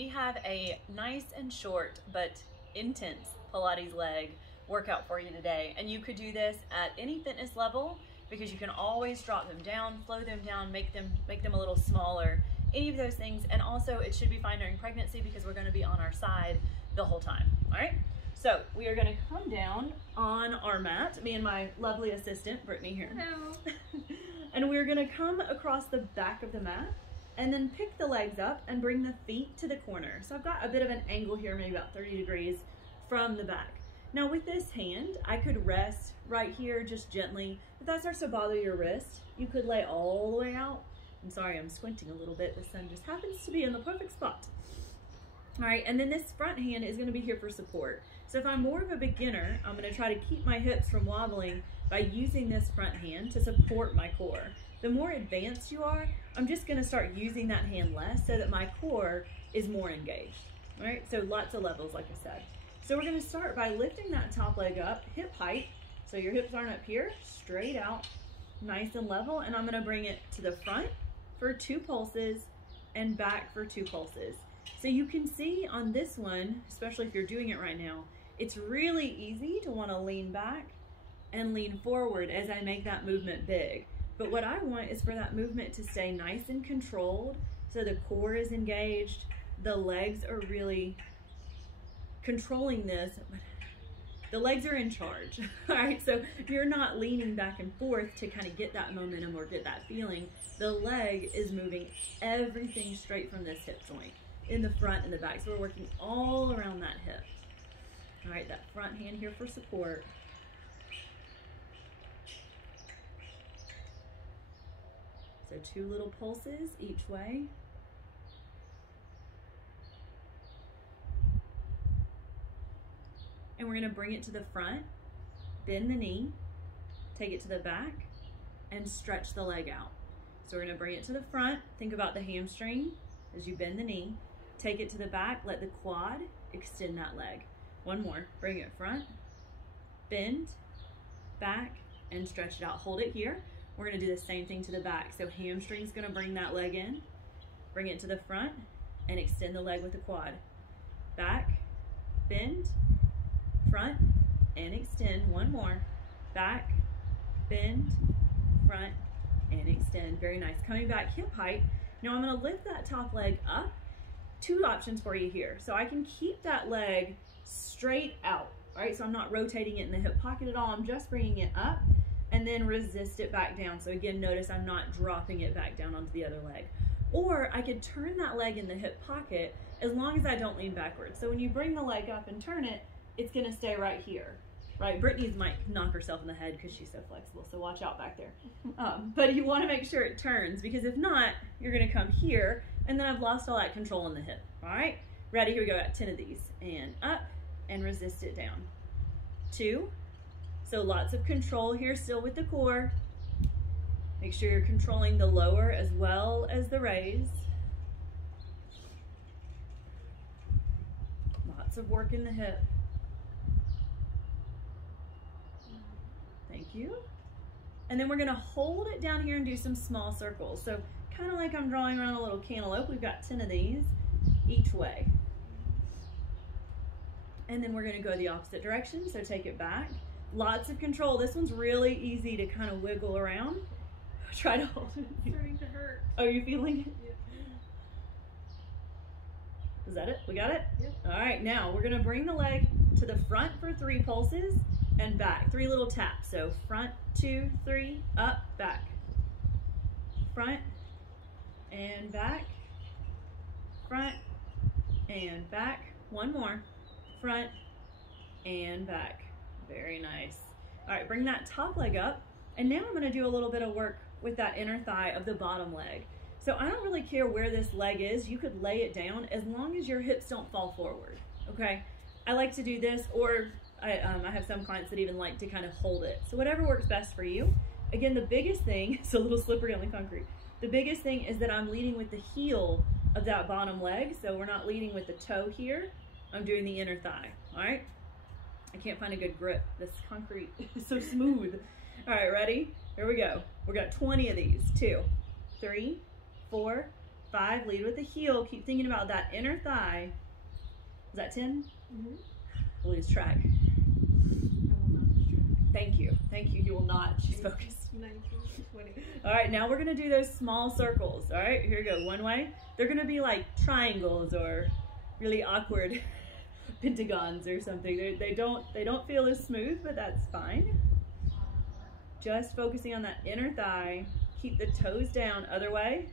we have a nice and short but intense Pilates leg workout for you today. And you could do this at any fitness level because you can always drop them down, slow them down, make them a little smaller, any of those things. And also it should be fine during pregnancy because we're gonna be on our side the whole time, all right? So we are gonna come down on our mat, me and my lovely assistant, Brittany here. Hello. And we're gonna come across the back of the mat and then pick the legs up and bring the feet to the corner. So I've got a bit of an angle here, maybe about 30 degrees from the back. Now with this hand, I could rest right here just gently. If that starts to bother your wrist, you could lay all the way out. I'm sorry, I'm squinting a little bit. The sun just happens to be in the perfect spot. All right, and then this front hand is gonna be here for support. So if I'm more of a beginner, I'm gonna try to keep my hips from wobbling by using this front hand to support my core. The more advanced you are, I'm just gonna start using that hand less so that my core is more engaged. All right, so lots of levels, like I said. So we're gonna start by lifting that top leg up, hip height. So your hips aren't up here, straight out, nice and level. And I'm gonna bring it to the front for 2 pulses and back for 2 pulses. So you can see on this one, especially if you're doing it right now, it's really easy to wanna lean back and lean forward as I make that movement big. But what I want is for that movement to stay nice and controlled so the core is engaged, the legs are really controlling this, the legs are in charge, all right? So you're not leaning back and forth to kind of get that momentum or get that feeling. The leg is moving everything straight from this hip joint in the front and the back. So we're working all around that hip. All right, that front hand here for support. So 2 little pulses each way. And we're gonna bring it to the front, bend the knee, take it to the back, and stretch the leg out. So we're gonna bring it to the front, think about the hamstring as you bend the knee, take it to the back, let the quad extend that leg. One more, bring it front, bend, back, and stretch it out. Hold it here. We're gonna do the same thing to the back. So hamstring's gonna bring that leg in, bring it to the front, and extend the leg with the quad. Back, bend, front, and extend. One more. Back, bend, front, and extend. Very nice. Coming back hip height. Now I'm gonna lift that top leg up. 2 options for you here. So I can keep that leg straight out, right? So I'm not rotating it in the hip pocket at all. I'm just bringing it up and then resist it back down. So again, notice I'm not dropping it back down onto the other leg. Or I could turn that leg in the hip pocket as long as I don't lean backwards. So when you bring the leg up and turn it, it's gonna stay right here, right? Brittany's might knock herself in the head because she's so flexible, so watch out back there. But you wanna make sure it turns because if not, you're gonna come here and then I've lost all that control in the hip, all right? Ready, here we go, got 10 of these. And up and resist it down. 2. So lots of control here still with the core. Make sure you're controlling the lower as well as the raise. Lots of work in the hip. Thank you. And then we're gonna hold it down here and do some small circles. So kind of like I'm drawing around a little cantaloupe. We've got 10 of these each way. And then we're gonna go the opposite direction. So take it back. Lots of control. This one's really easy to kind of wiggle around. Try to hold it. It's starting to hurt. Oh, you feeling it? Yep. Is that it? We got it? Yep. All right, now we're gonna bring the leg to the front for 3 pulses and back. 3 little taps. So front, 2, 3, up, back. Front and back. Front and back. One more. Front and back. Very nice. All right, bring that top leg up. And now I'm gonna do a little bit of work with that inner thigh of the bottom leg. So I don't really care where this leg is. You could lay it down as long as your hips don't fall forward, okay? I like to do this, or I have some clients that even like to kind of hold it. So whatever works best for you. Again, the biggest thing, it's a little slippery on the concrete. The biggest thing is that I'm leading with the heel of that bottom leg. So we're not leading with the toe here. I'm doing the inner thigh, all right? I can't find a good grip. This concrete is so smooth. All right, ready? Here we go. We got 20 of these. 2, 3, 4, 5, lead with the heel. Keep thinking about that inner thigh. Is that 10? Mm-hmm. Lose track. Thank you. Thank you. You will not. She's focused. 19, 20. All right, now we're going to do those small circles. All right, here we go. One way. They're going to be like triangles or really awkward pentagons or something. They don't feel as smooth, but that's fine. Just focusing on that inner thigh. Keep the toes down. Other way.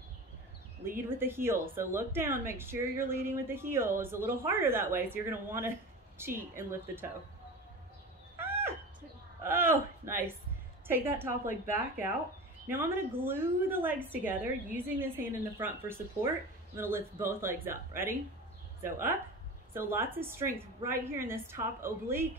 Lead with the heel. So look down. Make sure you're leading with the heel. It's a little harder that way, so you're going to want to cheat and lift the toe. Oh, nice. Take that top leg back out. Now I'm going to glue the legs together using this hand in the front for support. I'm going to lift both legs up. Ready? So up. So lots of strength right here in this top oblique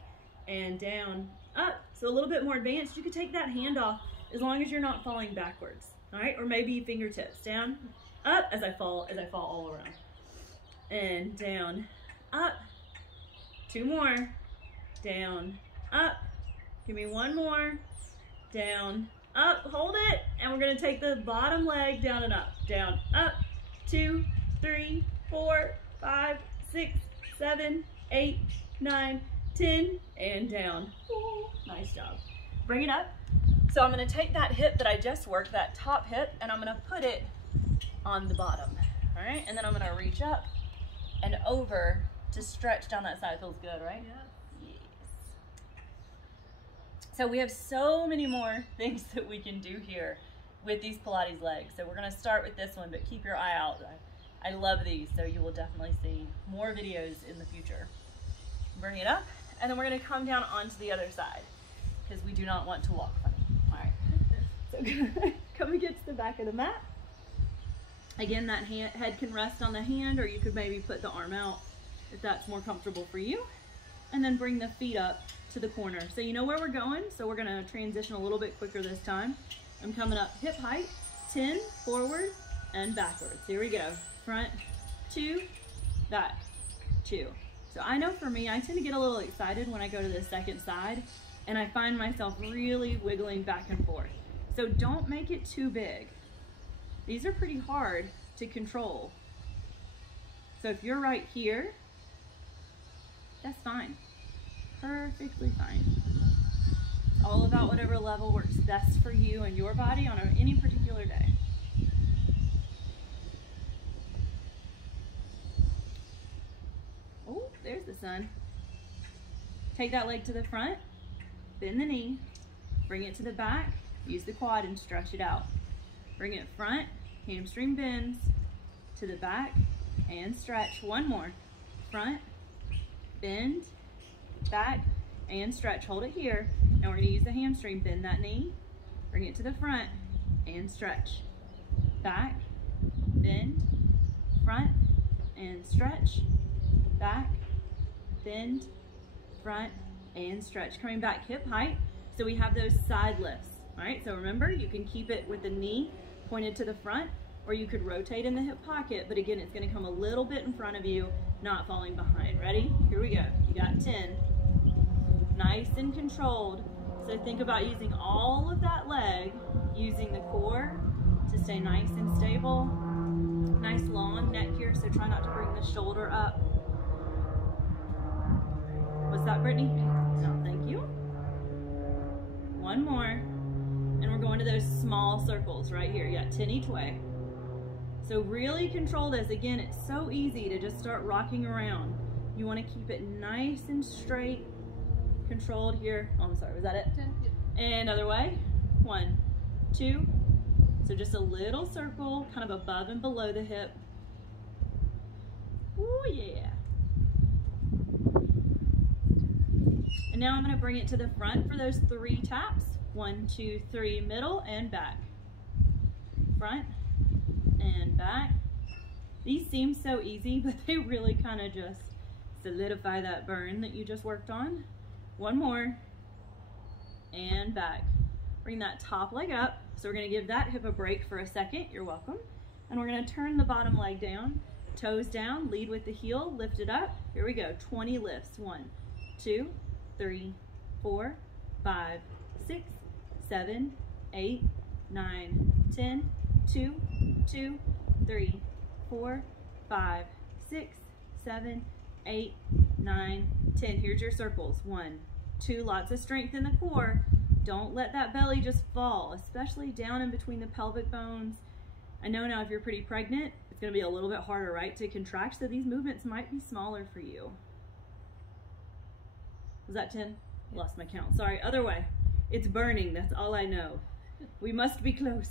and down, up. So a little bit more advanced. You could take that hand off as long as you're not falling backwards. All right? Or maybe fingertips down, up as I fall all around. And down, up. 2 more. Down, up. Give me 1 more. Down, up, hold it. And we're gonna take the bottom leg down and up. Down, up, 2, 3, 4, 5, 6, 7, 8, 9, 10, and down. Ooh, nice job. Bring it up. So I'm gonna take that hip that I just worked, that top hip, and I'm gonna put it on the bottom. All right, and then I'm gonna reach up and over to stretch down that side. Feels good, right? Yeah. So we have so many more things that we can do here with these Pilates legs. So we're gonna start with this one, but keep your eye out. I love these, so you will definitely see more videos in the future. Bring it up, and then we're gonna come down onto the other side because we do not want to walk funny. All right, so come against the back of the mat. Again, that head can rest on the hand, or you could maybe put the arm out if that's more comfortable for you. And then bring the feet up to the corner. So you know where we're going, so we're gonna transition a little bit quicker this time. I'm coming up hip height, 10, forward, and backwards. Here we go. Front, 2, back, 2. So I know for me, I tend to get a little excited when I go to the second side, and I find myself really wiggling back and forth. So don't make it too big. These are pretty hard to control. So if you're right here, that's fine. Perfectly fine. It's all about whatever level works best for you and your body on any particular day. Oh, there's the sun. Take that leg to the front, bend the knee, bring it to the back, use the quad and stretch it out. Bring it front, hamstring bends, to the back, and stretch. 1 more. Front, bend, back, and stretch. Hold it here. Now we're going to use the hamstring. Bend that knee, bring it to the front, and stretch. Back, bend, front, and stretch. Back, bend, front, and stretch. Coming back hip height, so we have those side lifts. All right, so remember, you can keep it with the knee pointed to the front, or you could rotate in the hip pocket, but again, it's going to come a little bit in front of you, not falling behind. Ready? Here we go. You got 10. Nice and controlled. So think about using all of that leg, using the core to stay nice and stable. Nice long neck here, so try not to bring the shoulder up. What's that, Brittany? No, thank you. 1 more. And we're going to those small circles right here. You got 10 each way. So really control this. Again, it's so easy to just start rocking around. You want to keep it nice and straight, controlled here. Oh, I'm sorry, was that it? 10. Yeah. And other way. 1, 2. So just a little circle, kind of above and below the hip. Ooh, yeah. And now I'm going to bring it to the front for those 3 taps. 1, 2, 3, middle and back. Front and back. These seem so easy, but they really kind of just solidify that burn that you just worked on. 1 more. And back. Bring that top leg up. So we're going to give that hip a break for a second. You're welcome. And we're going to turn the bottom leg down. Toes down. Lead with the heel. Lift it up. Here we go. 20 lifts. 1, 2, 3, 4, 5, 6, 7, 8, 9, 10, 2, 2, 3, 4, 5, 6, 7, 8, 9, 10. Here's your circles. 1, 2, lots of strength in the core. Don't let that belly just fall, especially down in between the pelvic bones. I know now if you're pretty pregnant, it's gonna be a little bit harder, right, to contract, so these movements might be smaller for you. Was that 10? Lost my count, sorry. Other way. It's burning, that's all I know. We must be close.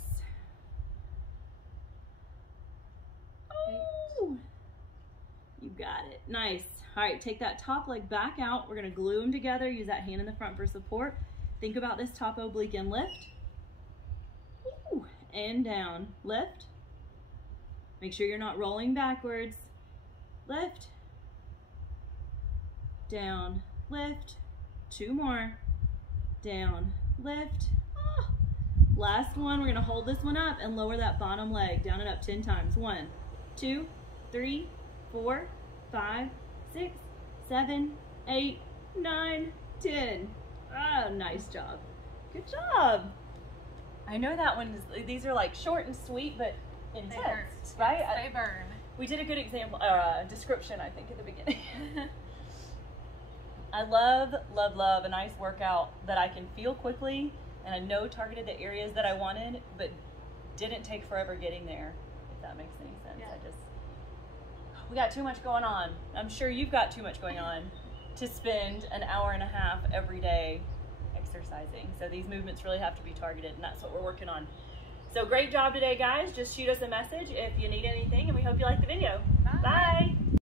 Oh, you got it, nice. All right, take that top leg back out. We're gonna glue them together, use that hand in the front for support. Think about this top oblique and lift. Ooh, and down, lift. Make sure you're not rolling backwards. Lift, down, lift. 2 more, down, lift. Ah. Last one, we're gonna hold this one up and lower that bottom leg, down and up 10 times. 1, 2, 3, 4, 5, 6, 7, 8, 9, 10. Oh, nice job. Good job. I know that one is, these are like short and sweet, but intense, right? Yes, they burn. We did a good example, description, I think, at the beginning. I love, love, love a nice workout that I can feel quickly, and I know targeted the areas that I wanted, but didn't take forever getting there, if that makes any sense. Yeah. We got too much going on. I'm sure you've got too much going on to spend an hour and a half every day exercising. So these movements really have to be targeted, and that's what we're working on. So great job today, guys. Just shoot us a message if you need anything, and we hope you like the video. Bye. Bye.